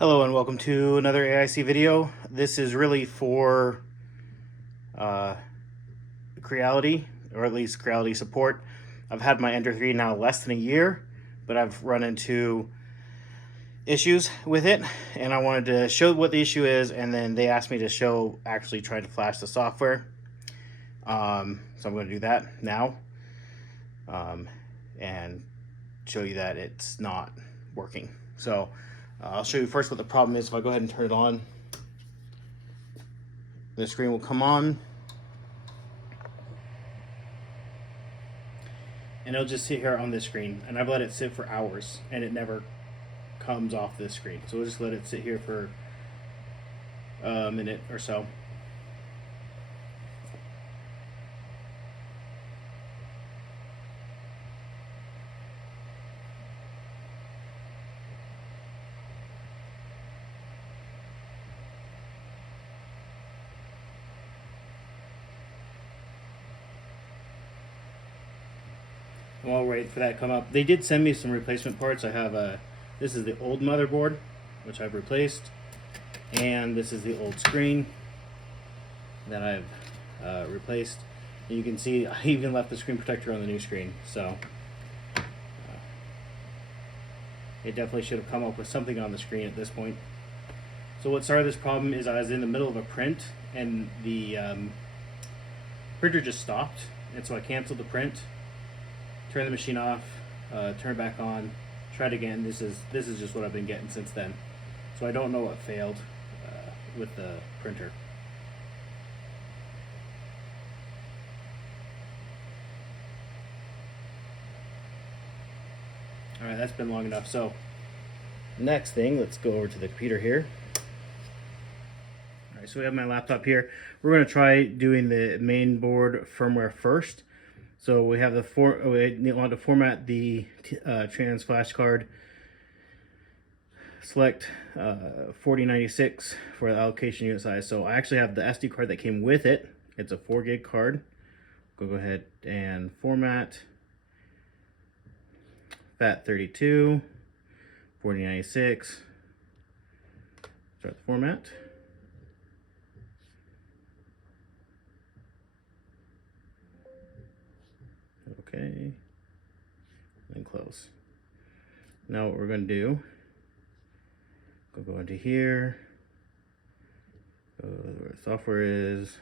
Hello and welcome to another AIC video. This is really for Creality, or at least Creality support. I've had my Ender 3 now less than a year, but I've run into issues with it, and I wanted to show what the issue is, and then they asked me to show actually trying to flash the software. So I'm going to do that now and show you that it's not working. So I'll show you first what the problem is. If I go ahead and turn it on, the screen will come on and it'll just sit here on this screen, and I've let it sit for hours and it never comes off this screen. So we'll just let it sit here for a minute or so. And while we're waiting for that to come up, they did send me some replacement parts. I have this is the old motherboard, which I've replaced, and this is the old screen that I've replaced. And you can see I even left the screen protector on the new screen, so it definitely should have come up with something on the screen at this point. So what started this problem is I was in the middle of a print, and the printer just stopped, and so I canceled the print, turned the machine off, turn it back on, tried again. This is just what I've been getting since then. So I don't know what failed with the printer. All right, that's been long enough. So next thing, let's go over to the computer here. All right, so we have my laptop here. We're going to try doing the main board firmware first. So we have we want to format the trans flash card. Select 4096 for the allocation unit size. So I actually have the SD card that came with it. It's a 4 gig card. Go ahead and format. FAT32, 4096. Start the format. Okay, and close. Now what we're going to do, go into here, go where the software is,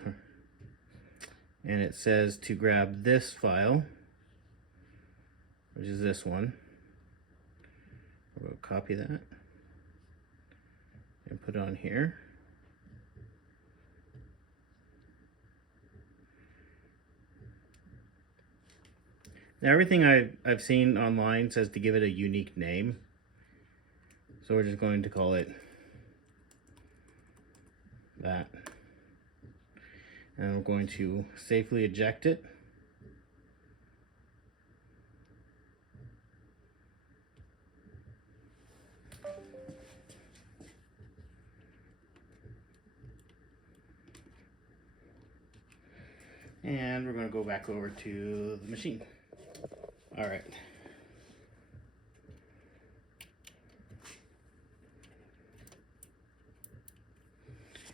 and it says to grab this file, which is this one. We'll copy that and put it on here. Now everything I've seen online says to give it a unique name. So we're just going to call it that. And we're going to safely eject it. And we're going to go back over to the machine. All right.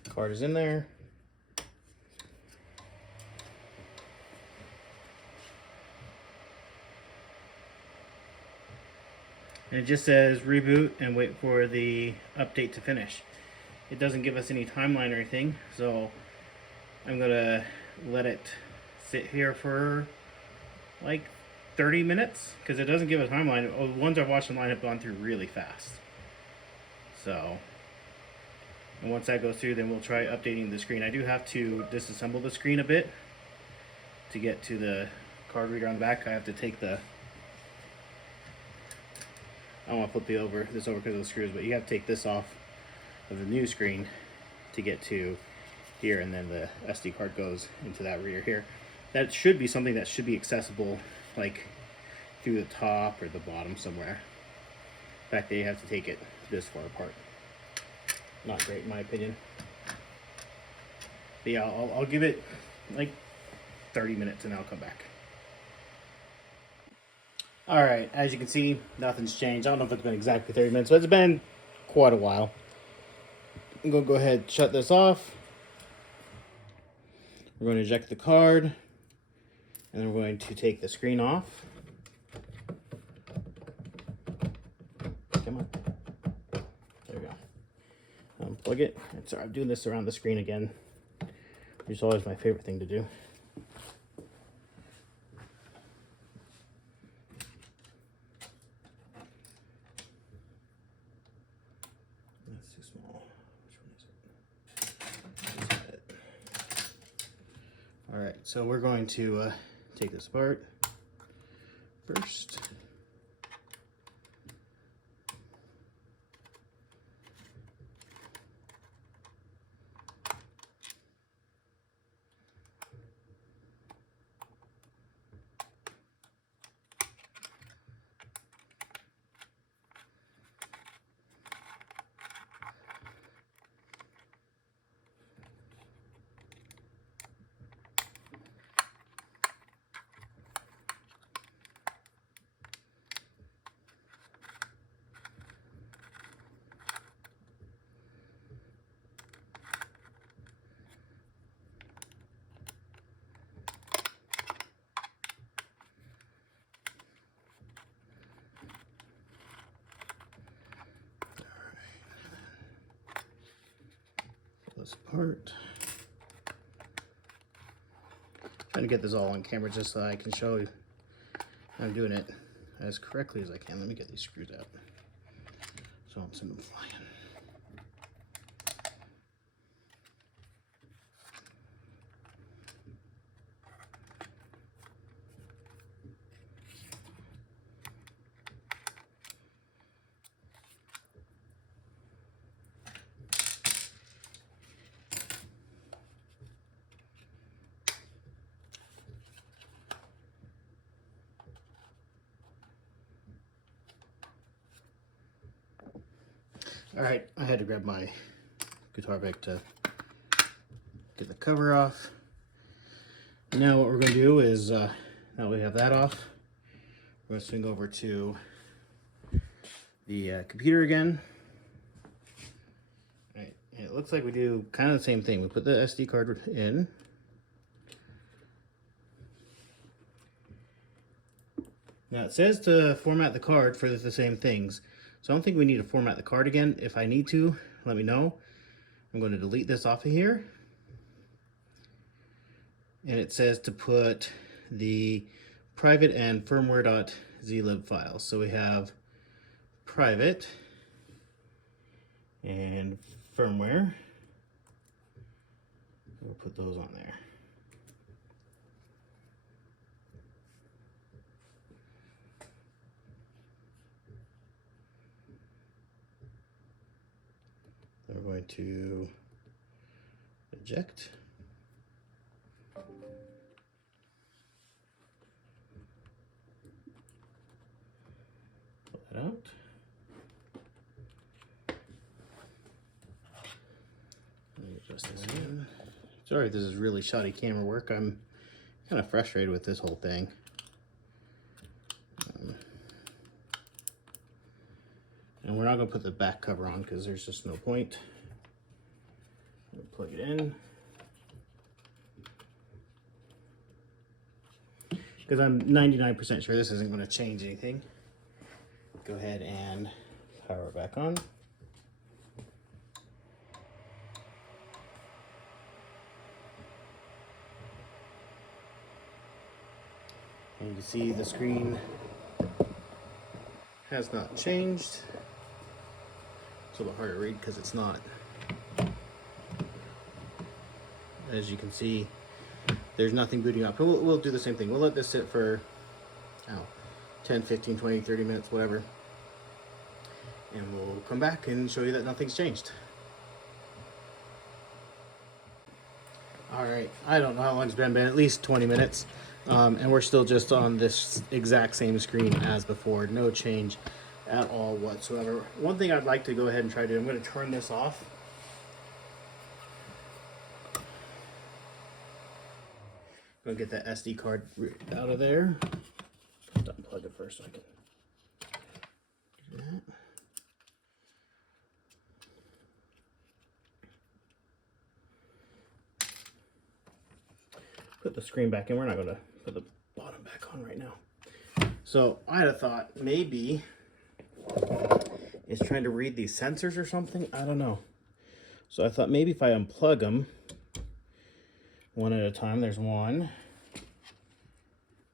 Card is in there. And it just says reboot and wait for the update to finish. It doesn't give us any timeline or anything, so I'm gonna let it sit here for like 30 minutes because it doesn't give a timeline. The ones I've watched online have gone through really fast. So, and once that goes through, then we'll try updating the screen. I do have to disassemble the screen a bit to get to the card reader on the back. I have to take the, I don't want to flip this over because of the screws, but you have to take this off of the new screen to get to here, and then the SD card goes into that reader here. That should be something that should be accessible like through the top or the bottom somewhere. In fact, they have to take it this far apart. Not great in my opinion. But yeah, I'll give it like 30 minutes and I'll come back. Alright, as you can see, nothing's changed. I don't know if it's been exactly 30 minutes, but it's been quite a while. I'm going to go ahead and shut this off. We're going to eject the card, and then we're going to take the screen off. Come on. There we go. Unplug it. Sorry, I'm doing this around the screen again, which is always my favorite thing to do. That's too small. Which one is it? All right, so we're going to take this apart first. This apart. Trying to get this all on camera just so I can show you I'm doing it as correctly as I can. Let me get these screws out so I don't send them flying. All right, I had to grab my guitar pick to get the cover off. Now what we're going to do is, now we have that off, we're going to swing over to the computer again. All right, and it looks like we do kind of the same thing. We put the SD card in. Now it says to format the card for the same things. So I don't think we need to format the card again. If I need to, let me know. I'm going to delete this off of here. And it says to put the private and firmware.zlib files. So we have private and firmware. We'll put those on there. We're going to eject. Pull that out. Let me adjust this again. Sorry if this is really shoddy camera work. I'm kind of frustrated with this whole thing. And we're not going to put the back cover on because there's just no point. Plug it in. Because I'm 99% sure this isn't going to change anything. Go ahead and power it back on. And you can see the screen has not changed. It's a little hard to read because it's not. As you can see, there's nothing booting up. We'll do the same thing. We'll let this sit for 10, 15, 20, 30 minutes, whatever. And we'll come back and show you that nothing's changed. All right, I don't know how long it's been at least 20 minutes. And we're still just on this exact same screen as before. No change at all whatsoever. One thing I'd like to go ahead and try to do, I'm going to turn this off. Go get that SD card out of there. Just unplug it first so I can do that. put the screen back in. We're not going to put the bottom back on right now. So I had a thought, maybe it's trying to read these sensors or something. I don't know. So I thought maybe if I unplug them one at a time, there's one.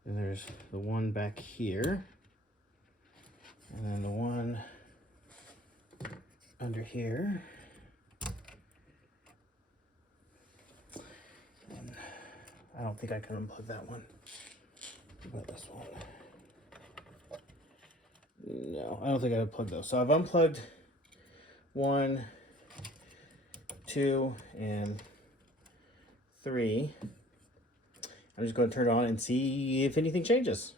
And there's the one back here. And then the one under here. And I don't think I can unplug that one. What about this one? No, I don't think I unplugged those. So I've unplugged 1, 2, and 3. I'm just going to turn it on and see if anything changes.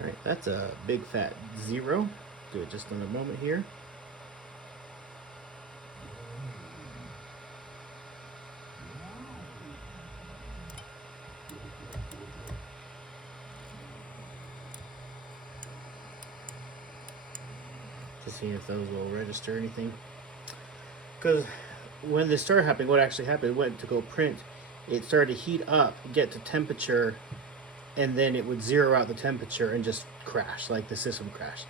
Alright, that's a big fat 0. Do it just in a moment here. To see if those will register anything. Because when this started happening, what actually happened, it went to go print, it started to heat up, get to temperature, and then it would zero out the temperature and just crash, like the system crashed.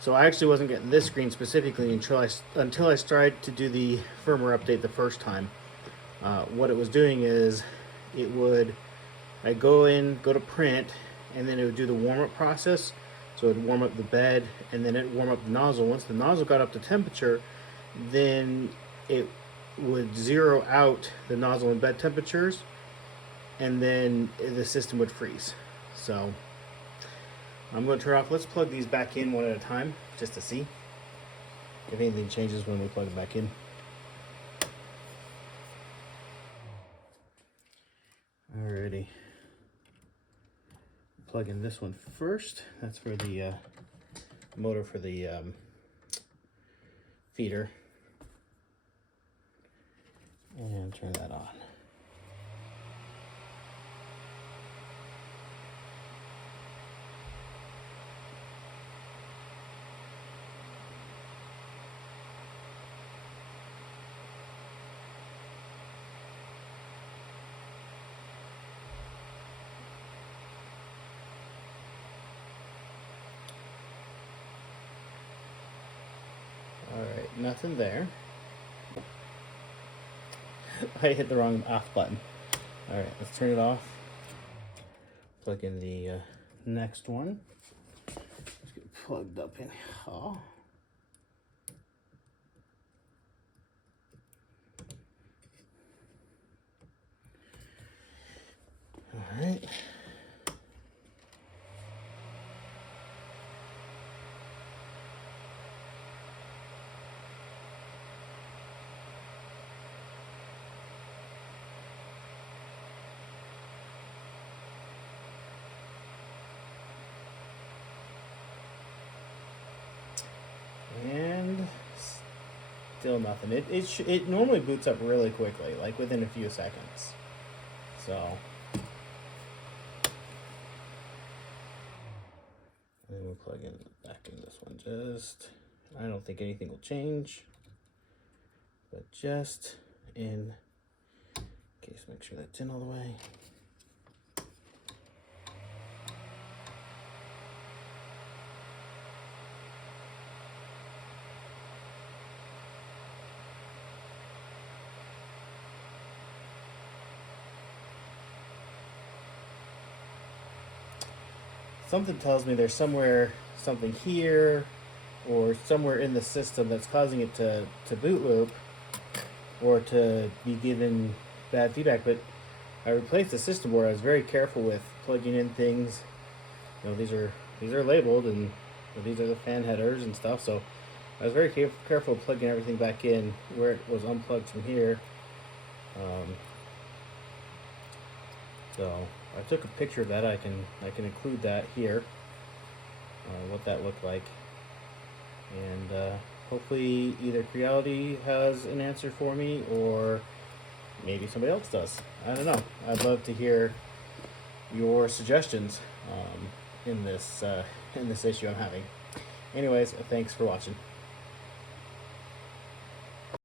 So I actually wasn't getting this screen specifically until I started to do the firmware update the first time. What it was doing is I'd go to print, and then it would do the warm-up process. So it would warm up the bed, and then it would warm up the nozzle. Once the nozzle got up to temperature, then it would zero out the nozzle and bed temperatures, and then the system would freeze. So I'm going to turn off. Let's plug these back in one at a time just to see if anything changes when we plug it back in. Alrighty. Plug in this one first. That's for the motor for the feeder. And turn that on. Alright, nothing there. I hit the wrong off button. Alright, let's turn it off. Plug in the next one. Let's get plugged up in. Oh. Alright. And still nothing. It normally boots up really quickly, like within a few seconds. So, and we'll plug in back in this one. Just, I don't think anything will change, but just in case, make sure that's in all the way. Something tells me there's something here or somewhere in the system that's causing it to boot loop or to be given bad feedback. But I replaced the system board. I was very careful with plugging in things. You know, these are labeled, and But these are the fan headers and stuff. So I was very careful plugging everything back in where it was unplugged from here. So I took a picture of that. I can include that here. What that looked like, and hopefully either Creality has an answer for me or maybe somebody else does. I don't know. I'd love to hear your suggestions in this issue I'm having. Anyways, thanks for watching.